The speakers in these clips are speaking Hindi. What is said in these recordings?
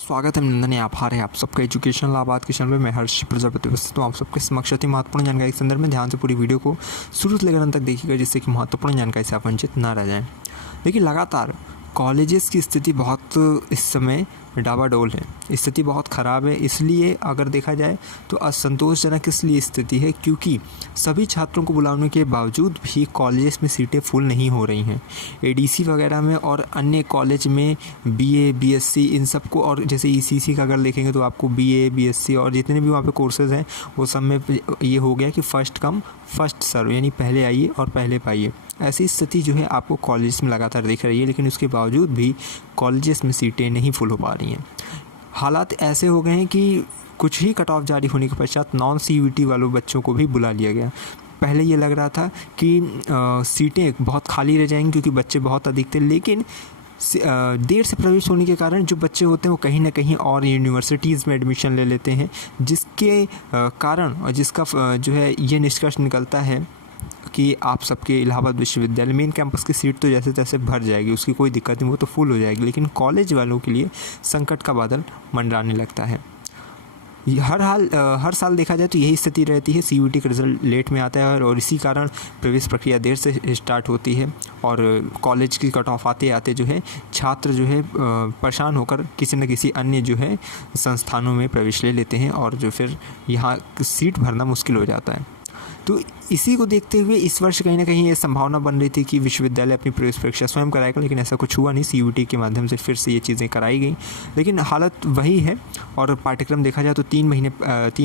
स्वागत है नंदन, आभार है आप सबका एजुकेशनल आबाद के चैनल में। मैं हर्ष प्रजापति उपस्थित हूँ आप सबके समक्ष अति महत्वपूर्ण जानकारी के संदर्भ में। ध्यान से पूरी वीडियो को शुरू से लेकर अंत तक देखिएगा, जिससे कि महत्वपूर्ण जानकारी से आप वंचित ना रह जाएं। देखिए, लगातार कॉलेजेस की स्थिति बहुत इस समय डावाडोल है, स्थिति बहुत ख़राब है। इसलिए अगर देखा जाए तो असंतोषजनक इसलिए स्थिति है क्योंकि सभी छात्रों को बुलाने के बावजूद भी कॉलेजेस में सीटें फुल नहीं हो रही हैं। एडीसी वगैरह में और अन्य कॉलेज में बीए, बीएससी इन सब को, और जैसे ईसीसी का अगर देखेंगे तो आपको बीए, बीएससी और जितने भी वहाँ पे कोर्सेज़ हैं वो सब में ये हो गया कि फ़र्स्ट कम फर्स्ट सर्व, यानी पहले आइए और पहले पाइए। ऐसी स्थिति जो है आपको कॉलेज में लगातार दिख रही है, लेकिन उसके बावजूद भी कॉलेजेस में सीटें नहीं फुल हो पा रही हैं। हालात ऐसे हो गए हैं कि कुछ ही कट ऑफ जारी होने के पश्चात नॉन सीयूईटी वालों बच्चों को भी बुला लिया गया। पहले ये लग रहा था कि सीटें बहुत खाली रह जाएंगी क्योंकि बच्चे बहुत अधिक थे, लेकिन देर से प्रवेश होने के कारण जो बच्चे होते हैं वो कहीं ना कहीं और यूनिवर्सिटीज़ में एडमिशन ले लेते हैं, जिसके कारण और जिसका जो है ये निष्कर्ष निकलता है कि आप सबके इलाहाबाद विश्वविद्यालय मेन कैंपस की सीट तो जैसे तैसे भर जाएगी, उसकी कोई दिक्कत नहीं, वो तो फुल हो जाएगी। लेकिन कॉलेज वालों के लिए संकट का बादल मंडराने लगता है। हर साल देखा जाए तो यही स्थिति रहती है, सीयूईटी का रिज़ल्ट लेट में आता है और इसी कारण प्रवेश प्रक्रिया देर से स्टार्ट होती है और कॉलेज की कट ऑफ आते आते जो है छात्र जो है परेशान होकर किसी न किसी अन्य जो है संस्थानों में प्रवेश ले लेते हैं और जो फिर यहाँ सीट भरना मुश्किल हो जाता है। तो इसी को देखते हुए इस वर्ष कहीं ना कहीं ये संभावना बन रही थी कि विश्वविद्यालय अपनी प्रवेश परीक्षा स्वयं कराएगा, लेकिन ऐसा कुछ हुआ नहीं। सीयूईटी के माध्यम से फिर से ये चीज़ें कराई गई, लेकिन हालत वही है। और पाठ्यक्रम देखा जाए तो 3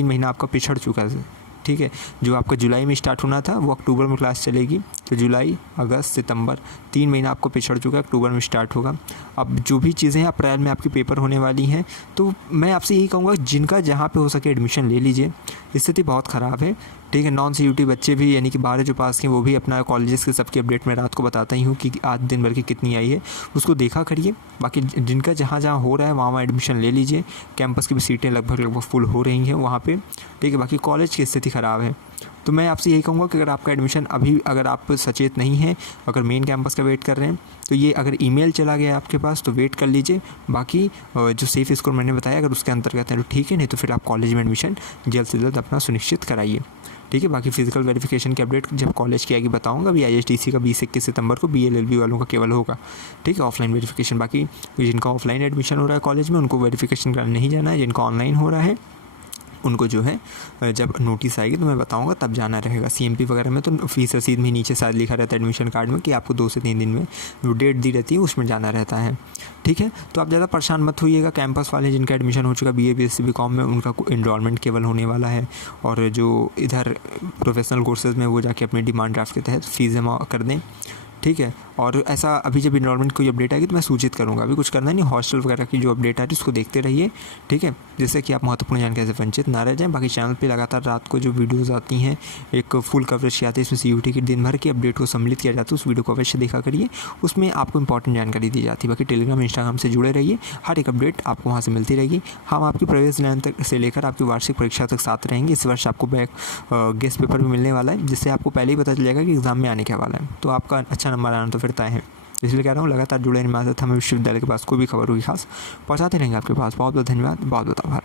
महीना आपका पिछड़ चुका है, ठीक है। जो आपका जुलाई में स्टार्ट होना था वो अक्टूबर में क्लास चलेगी, तो जुलाई, अगस्त, सितंबर 3 महीना आपको पिछड़ चुका है, अक्टूबर में स्टार्ट होगा। अब जो भी चीज़ें हैं अप्रैल में आपके पेपर होने वाली हैं, तो मैं आपसे यही कहूँगा जिनका जहाँ पे हो सके एडमिशन ले लीजिए। स्थिति बहुत ख़राब है, ठीक है। नॉन सीयूईटी बच्चे भी, यानी कि 12 जो पास हैं वो भी अपना कॉलेजेस के सबकी अपडेट मैं रात को बताता ही हूँ कि आज दिन भर की कितनी आई है, उसको देखा करिए। बाकी जिनका जहाँ जहाँ हो रहा है वहाँ एडमिशन ले लीजिए। कैंपस की भी सीटें लगभग फुल हो रही हैं वहाँ पे, ठीक है। बाकी कॉलेज की स्थिति ख़राब है, तो मैं आपसे यही कहूँगा कि अगर आपका एडमिशन अभी, अगर आप सचेत नहीं हैं, अगर मेन कैंपस का वेट कर रहे हैं, तो ये अगर ईमेल चला गया आपके पास तो वेट कर लीजिए। बाकी जो सेफ स्कोर मैंने बताया अगर उसके अंतर्गत है तो ठीक है, नहीं तो फिर आप कॉलेज में एडमिशन जल्द से जल्द अपना सुनिश्चित कराइए, ठीक है। बाकी फिजिकल वेरिफिकेशन की अपडेट जब कॉलेज की आएगी बताऊंगा। अभी आईएसटीसी का 20-21 सितंबर को बीएलएलबी वालों का केवल होगा, ठीक है, ऑफलाइन वेरिफिकेशन। बाकी जिनका ऑफलाइन एडमिशन हो रहा है कॉलेज में उनको वेरिफिकेशन कराने नहीं जाना है, जिनका ऑनलाइन हो रहा है उनको जो है जब नोटिस आएगी तो मैं बताऊंगा तब जाना रहेगा। सीएमपी वगैरह में तो फीस रसीद में नीचे शायद लिखा रहता है एडमिशन कार्ड में कि आपको 2 से 3 दिन में जो डेट दी रहती है उसमें जाना रहता है, ठीक है। तो आप ज़्यादा परेशान मत होइएगा। कैंपस वाले जिनका एडमिशन हो चुका बीए, बीएससी, बीकॉम में, उनका एनरोलमेंट केवल होने वाला है, और जो इधर प्रोफेशनल कोर्सेज़ में वो जाके अपनी डिमांड ड्राफ्ट के तहत फ़ीस जमा कर दें, ठीक है। और ऐसा अभी जब इनरोलमेंट कोई अपडेट आएगी तो मैं सूचित करूँगा। अभी कुछ करना नहीं, हॉस्टल वगैरह की जो अपडेट आ रही है उसको देखते रहिए, ठीक है, जिससे कि आप महत्वपूर्ण जानकारी से वंचित ना रह जाएं। बाकी चैनल पे लगातार रात को जो वीडियोस आती हैं एक फुल कवरेज की आती है, इसमें सीयूईटी की दिन भर की अपडेट को सम्मिलित किया जाता है, उस वीडियो को अवश्य देखा करिए, उसमें आपको इंपॉर्टेंट जानकारी दी जाती है। बाकी टेलीग्राम, इंस्टाग्राम से जुड़े रहिए, हर एक अपडेट आपको वहाँ से मिलती रहेगी। हम आपकी प्रवेश लाइन तक से लेकर आपकी वार्षिक परीक्षा तक साथ रहेंगे। इस वर्ष आपको गेस्ट पेपर भी मिलने वाला है, जिससे आपको पहले ही पता चल जाएगा कि एग्ज़ाम में आने के वाला है, तो आपका अच्छा नंबर आना तो फिर तय है। इसलिए कह रहा हूँ लगातार जुड़े रहने में आदत हमें विश्वविद्यालय के पास कोई भी खबर होगी खास पहुँचाते रहेंगे आपके पास। बहुत बहुत धन्यवाद, बहुत बहुत आभार।